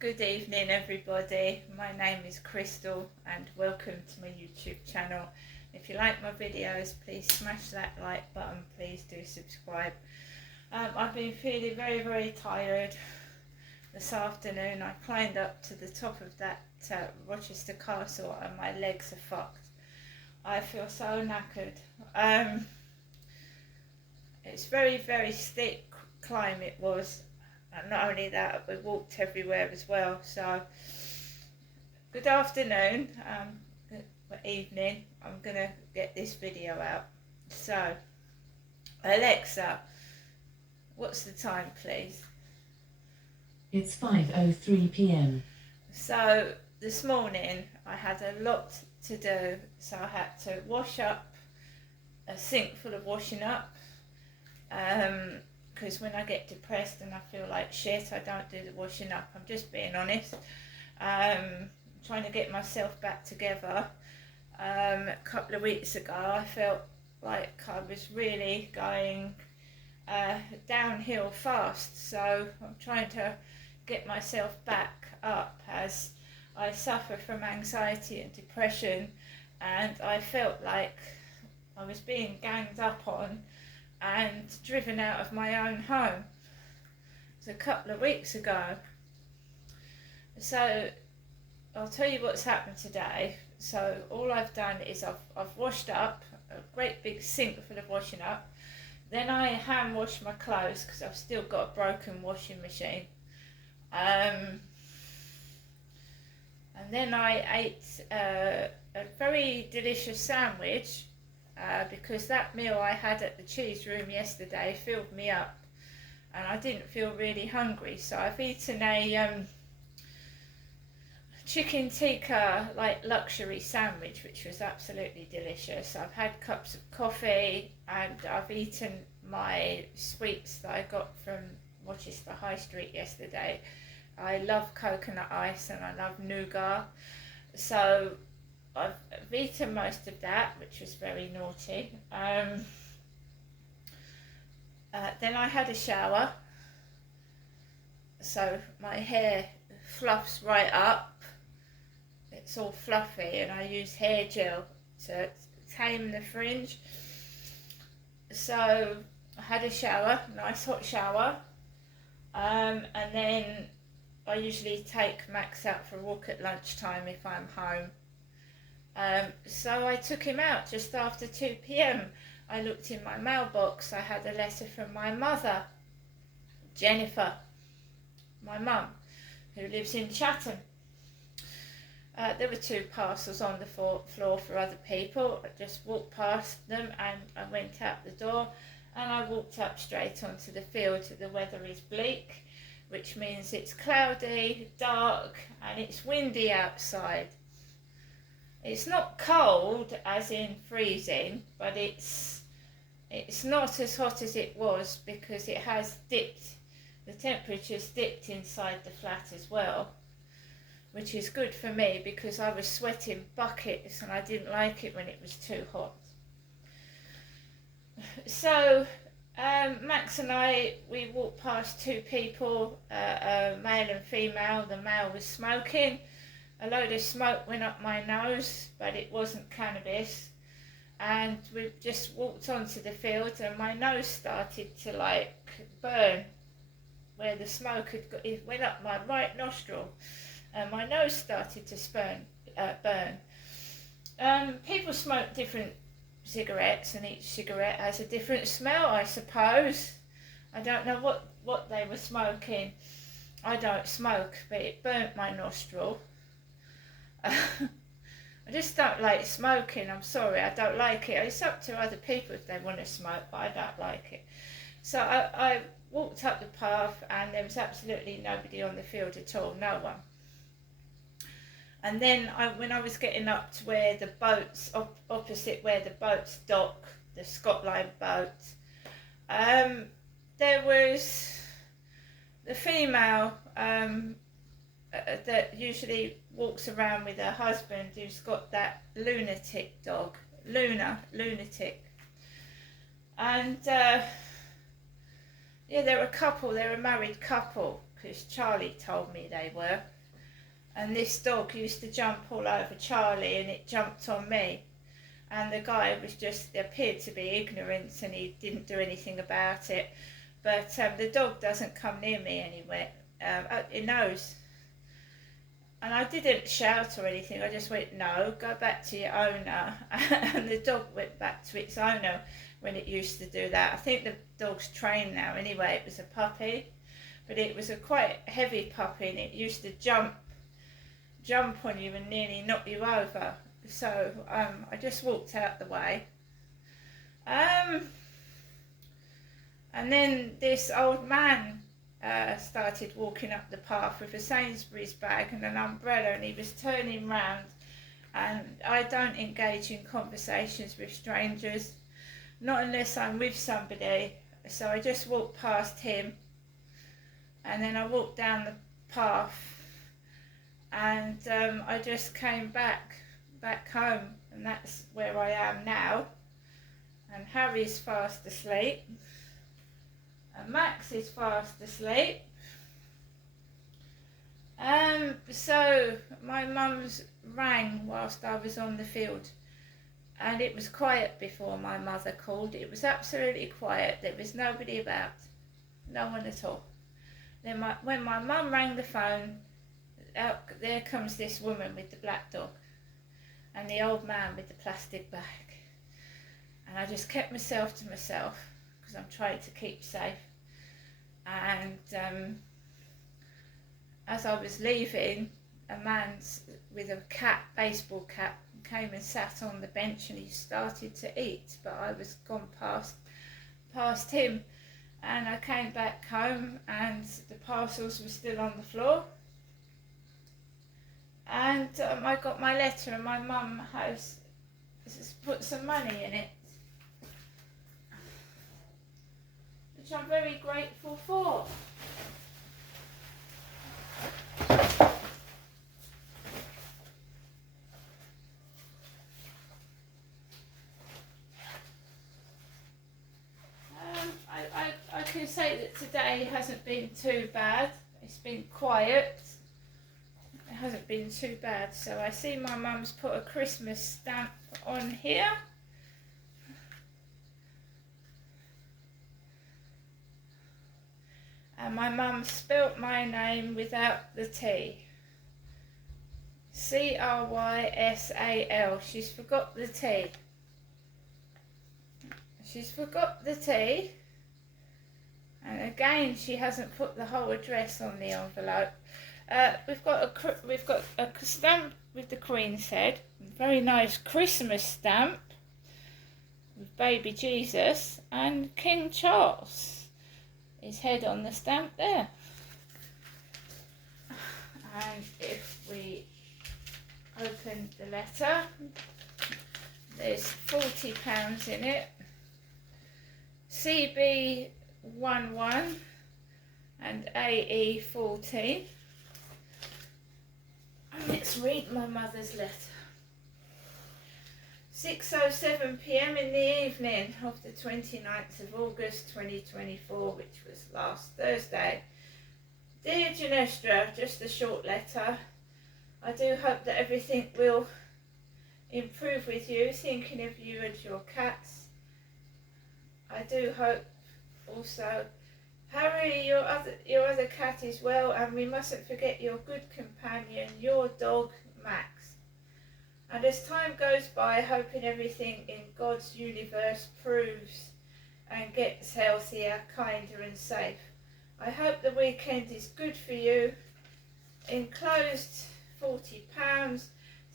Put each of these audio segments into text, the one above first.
Good evening, everybody. My name is Crystal, and welcome to my YouTube channel. If you like my videos, please smash that like button. Please do subscribe. I've been feeling very tired this afternoon. I climbed up to the top of that Rochester Castle, and my legs are fucked. I feel so knackered. It's very steep climb it was. And not only that, we walked everywhere as well. So, good afternoon, good evening. I'm gonna get this video out. So, Alexa, what's the time, please? It's 5:03 p.m. So, this morning I had a lot to do. So I had to wash up a sink full of washing up. Because when I get depressed and I feel like shit, I don't do the washing up. I'm just being honest. Trying to get myself back together. A couple of weeks ago, I felt like I was really going downhill fast. So I'm trying to get myself back up as I suffer from anxiety and depression, and I felt like I was being ganged up on and driven out of my own home. It was a couple of weeks ago. So I'll tell you what's happened today. So all I've done is I've washed up a great big sink full of washing up. Then I hand wash my clothes because I've still got a broken washing machine. And then I ate a very delicious sandwich. Because that meal I had at the cheese room yesterday filled me up and I didn't feel really hungry, so I've eaten a chicken tikka like luxury sandwich, which was absolutely delicious. I've had cups of coffee and I've eaten my sweets that I got from Rochester High Street yesterday. I love coconut ice and I love nougat, so I've eaten most of that, which was very naughty. Then I had a shower, so my hair fluffs right up. It's all fluffy, and I use hair gel to tame the fringe. So I had a shower, nice hot shower, and then I usually take Max out for a walk at lunchtime if I'm home. So I took him out just after 2 p.m. I looked in my mailbox. I had a letter from my mother, Jennifer, my mum, who lives in Chatham. There were 2 parcels on the floor for other people. I just walked past them and I went out the door and I walked up straight onto the field. The weather is bleak, which means it's cloudy, dark, and it's windy outside. It's not cold as in freezing, but it's not as hot as it was because it has dipped, the temperature's dipped inside the flat as well, which is good for me because I was sweating buckets and I didn't like it when it was too hot. So Max and we walked past 2 people, male and female. The male was smoking. A load of smoke went up my nose, but it wasn't cannabis. And we just walked onto the field and my nose started to like burn where the smoke had got. It went up my right nostril and my nose started to burn. People smoke different cigarettes and each cigarette has a different smell, I suppose. I don't know what they were smoking. I don't smoke, but it burnt my nostril. I just don't like smoking. I'm sorry, I don't like it. It's up to other people if they want to smoke, but I don't like it. So I walked up the path and there was absolutely nobody on the field at all, no one. And then when I was getting up to where the boats, opposite where the boats dock, the Scotline boat, there was the female that usually walks around with her husband, who's got that lunatic dog, Lunatic. And yeah, they're a couple, they're a married couple, because Charlie told me they were. And this dog used to jump all over Charlie, and it jumped on me. And the guy was just, appeared to be ignorant, and he didn't do anything about it. But the dog doesn't come near me anywhere. It knows. And I didn't shout or anything. I just went, no, go back to your owner. And the dog went back to its owner when it used to do that. I think the dog's trained now anyway. It was a puppy, but it was a quite heavy puppy, and it used to jump on you and nearly knock you over. So I just walked out the way. And then this old man started walking up the path with a Sainsbury's bag and an umbrella, and he was turning round, and I don't engage in conversations with strangers, not unless I'm with somebody. So I just walked past him, and then I walked down the path, and I just came back home, and that's where I am now. And Harry's fast asleep, and Max is fast asleep. So my mum's rang whilst I was on the field, and it was quiet before my mother called. It was absolutely quiet. There was nobody about, no one at all. Then when my mum rang the phone, out there comes this woman with the black dog and the old man with the plastic bag, and I just kept myself to myself because I'm trying to keep safe. And as I was leaving, a man with a baseball cap, came and sat on the bench, and he started to eat, but I was gone past him, and I came back home, and the parcels were still on the floor. And I got my letter, and my mum has put some money in it, which I'm very grateful for. I can say that today hasn't been too bad. It's been quiet. It hasn't been too bad. So I see my mum's put a Christmas stamp on here. And my mum spelt my name without the T. Crysal. She's forgot the T. She's forgot the T. And again, she hasn't put the whole address on the envelope. We've got a stamp with the Queen's head, a very nice Christmas stamp with baby Jesus and King Charles, his head on the stamp there. And if we open the letter, there's £40 in it. CB11 and AE14. And let's read my mother's letter. 6:07 p.m. in the evening of the 29th of August 2024, which was last Thursday. Dear Ginestra, just a short letter. I do hope that everything will improve with you, thinking of you and your cats. I do hope also Harry, your other cat is well, and we mustn't forget your good companion, your dog Max. And as time goes by, hoping everything in God's universe proves and gets healthier, kinder and safe. I hope the weekend is good for you. Enclosed £40.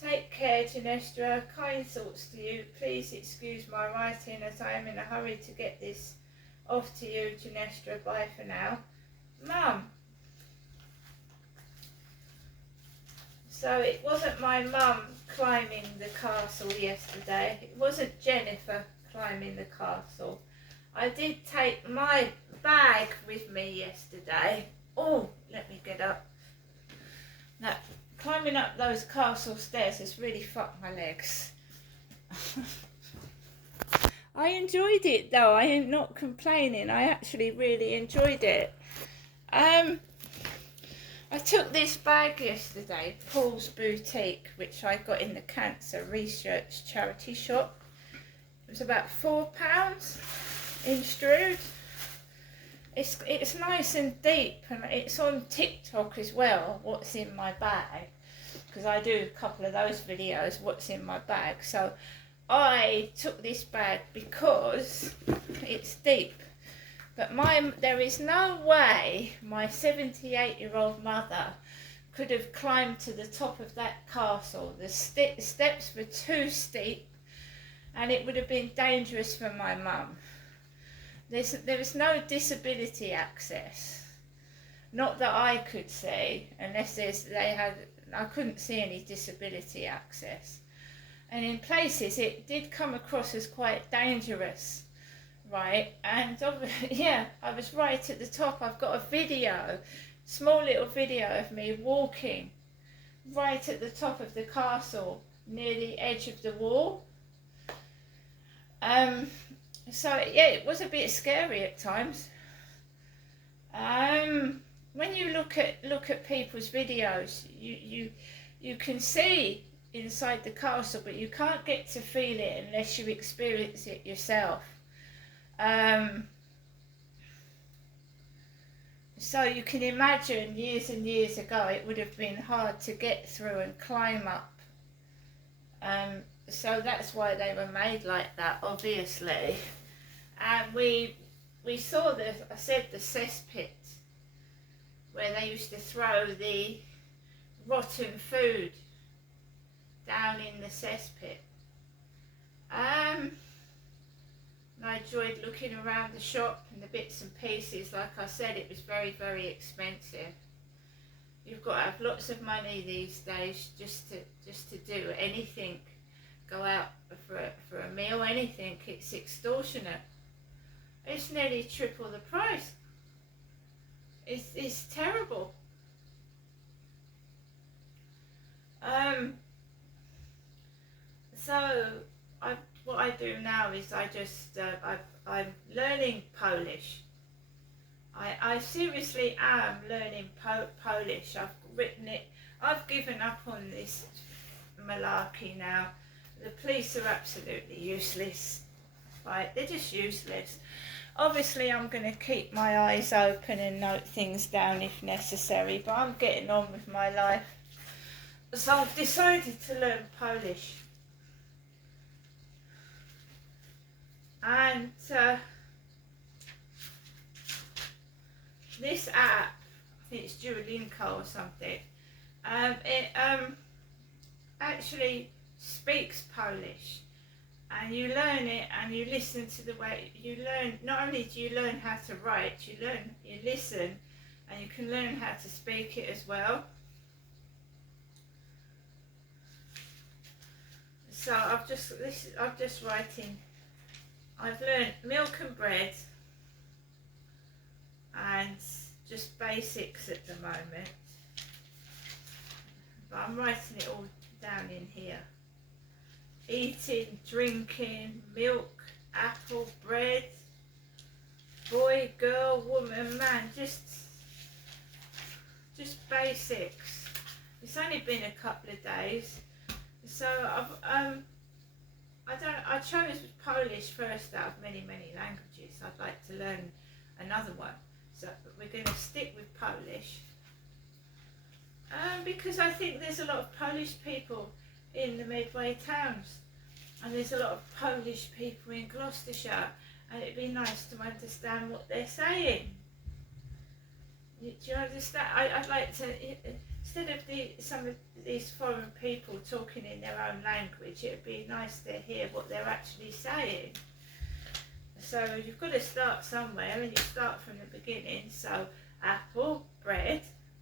Take care, Ginestra. Kind thoughts to you. Please excuse my writing as I am in a hurry to get this off to you, Ginestra. Bye for now. Mum. So it wasn't my mum climbing the castle yesterday. It wasn't Jennifer climbing the castle. I did take my bag with me yesterday. Oh, let me get up. Now, climbing up those castle stairs has really fucked my legs. I enjoyed it though. I am not complaining. I actually really enjoyed it. I took this bag yesterday, Paul's Boutique, which I got in the Cancer Research charity shop. It was about £4 in Strood. It's nice and deep, and it's on TikTok as well, what's in my bag, because I do a couple of those videos, what's in my bag. So I took this bag because it's deep. But there is no way my 78-year-old mother could have climbed to the top of that castle. The steps were too steep, and it would have been dangerous for my mum. There is no disability access, not that I could see, unless I couldn't see any disability access. And in places it did come across as quite dangerous, right? And yeah, I was right at the top. I've got a video, small little video of me walking right at the top of the castle, near the edge of the wall. So yeah, it was a bit scary at times. When you look at people's videos, you can see inside the castle, but you can't get to feel it unless you experience it yourself. So you can imagine years and years ago it would have been hard to get through and climb up. So that's why they were made like that, obviously. And we saw the cesspit, where they used to throw the rotten food down in the cesspit. And I enjoyed looking around the shop and the bits and pieces. Like I said, it was very, very expensive. You've got to have lots of money these days just to do anything. Go out for a meal, anything. It's extortionate. It's nearly triple the price. It's terrible. So what I do now is I'm learning Polish. I seriously am learning Polish. I've written it. I've given up on this malarkey now. The police are absolutely useless. Right, they're just useless. Obviously I'm going to keep my eyes open and note things down if necessary, but I'm getting on with my life. So I've decided to learn Polish. And this app, I think it's Duolingo or something, it actually speaks Polish. And you learn it, and you listen to the way you learn. Not only do you learn how to write, you listen, and you can learn how to speak it as well. So I'm just writing. I've learned milk and bread, and just basics at the moment. But I'm writing it all down in here. Eating, drinking, milk, apple, bread, boy, girl, woman, man, just basics. It's only been a couple of days, so I chose Polish first out of many languages. I'd like to learn another one, so we're going to stick with Polish, because I think there's a lot of Polish people in the Medway towns, and there's a lot of Polish people in Gloucestershire, and it'd be nice to understand what they're saying. Do you understand? I'd like to, instead of some of these foreign people talking in their own language, it'd be nice to hear what they're actually saying. So you've got to start somewhere, and you start from the beginning. So apple, bread,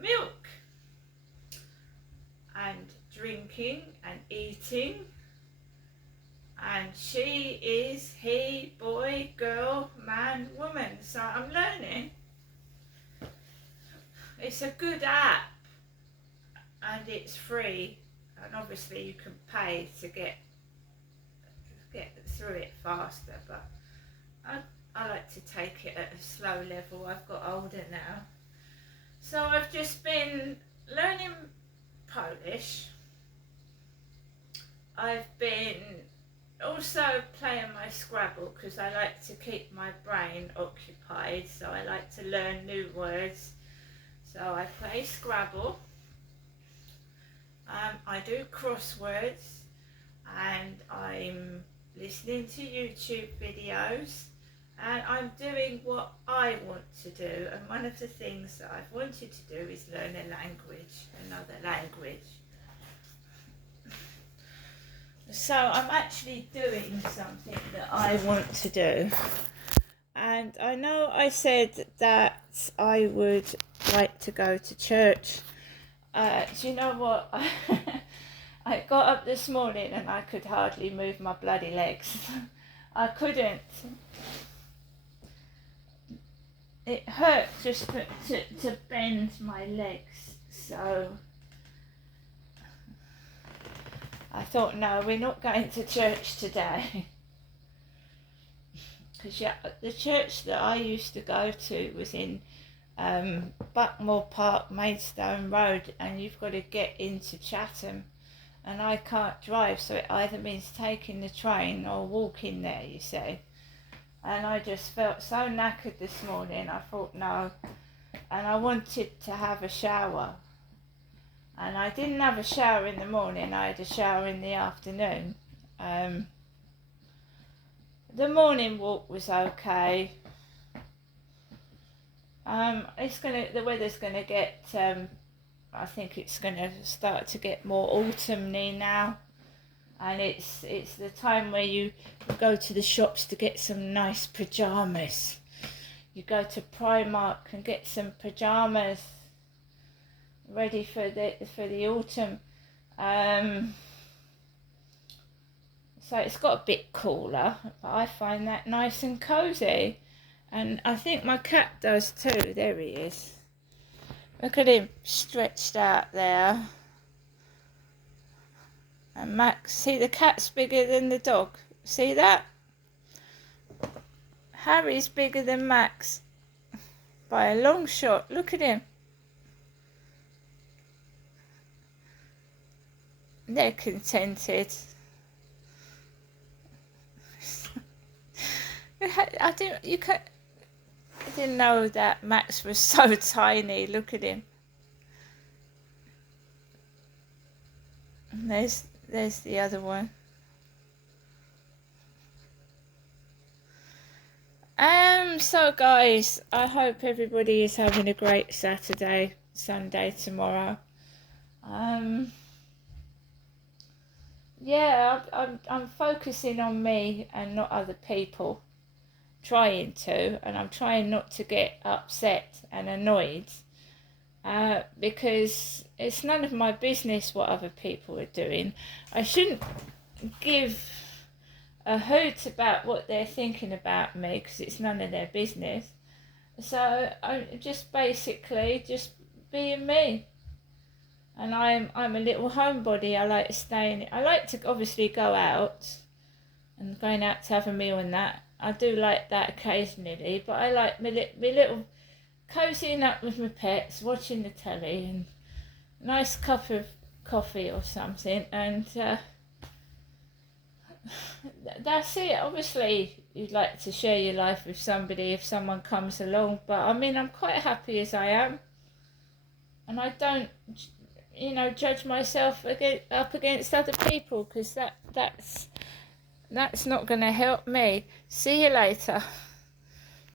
milk, and drinking and eating, and she is, he, boy, girl, man, woman. So I'm learning. It's a good app, and it's free, and obviously you can pay to get through it faster, but I like to take it at a slow level. I've got older now, So I've just been learning Polish. I've been also playing my Scrabble because I like to keep my brain occupied, so I like to learn new words. So I play Scrabble, I do crosswords, and I'm listening to YouTube videos, and I'm doing what I want to do. And one of the things that I've wanted to do is learn a language, another language. So I'm actually doing something that I want to do. And I know I said that I would like to go to church. Do you know what? I got up this morning and I could hardly move my bloody legs. I couldn't. It hurt just to bend my legs. So I thought, no, we're not going to church today. Because the church that I used to go to was in Buckmore Park, Maidstone Road, and you've got to get into Chatham, and I can't drive, so it either means taking the train or walking there, you see. And I just felt so knackered this morning, I thought no, and I wanted to have a shower. And I didn't have a shower in the morning, I had a shower in the afternoon. The morning walk was okay. The weather's gonna get, I think it's gonna start to get more autumny now. And it's the time where you go to the shops to get some nice pyjamas. You go to Primark and get some pyjamas ready for the autumn. So it's got a bit cooler, but I find that nice and cozy. And I think my cat does too. There he is. Look at him stretched out there. And Max, see, the cat's bigger than the dog. See that? Harry's bigger than Max by a long shot. Look at him. They're contented. I didn't know that Max was so tiny. Look at him. And there's the other one. So guys, I hope everybody is having a great Saturday, Sunday tomorrow. Yeah, I'm focusing on me and not other people. Trying to, and I'm trying not to get upset and annoyed, because it's none of my business what other people are doing. I shouldn't give a hoot about what they're thinking about me, because it's none of their business. So I just basically just being me. And I'm a little homebody. I like to stay in it. I like to obviously go out and going out to have a meal and that. I do like that occasionally, but I like my little cozying up with my pets, watching the telly, and a nice cup of coffee or something, and that's it. Obviously, you'd like to share your life with somebody if someone comes along, but I mean, I'm quite happy as I am, and I don't, judge myself up against other people, because that's not going to help me. See you later.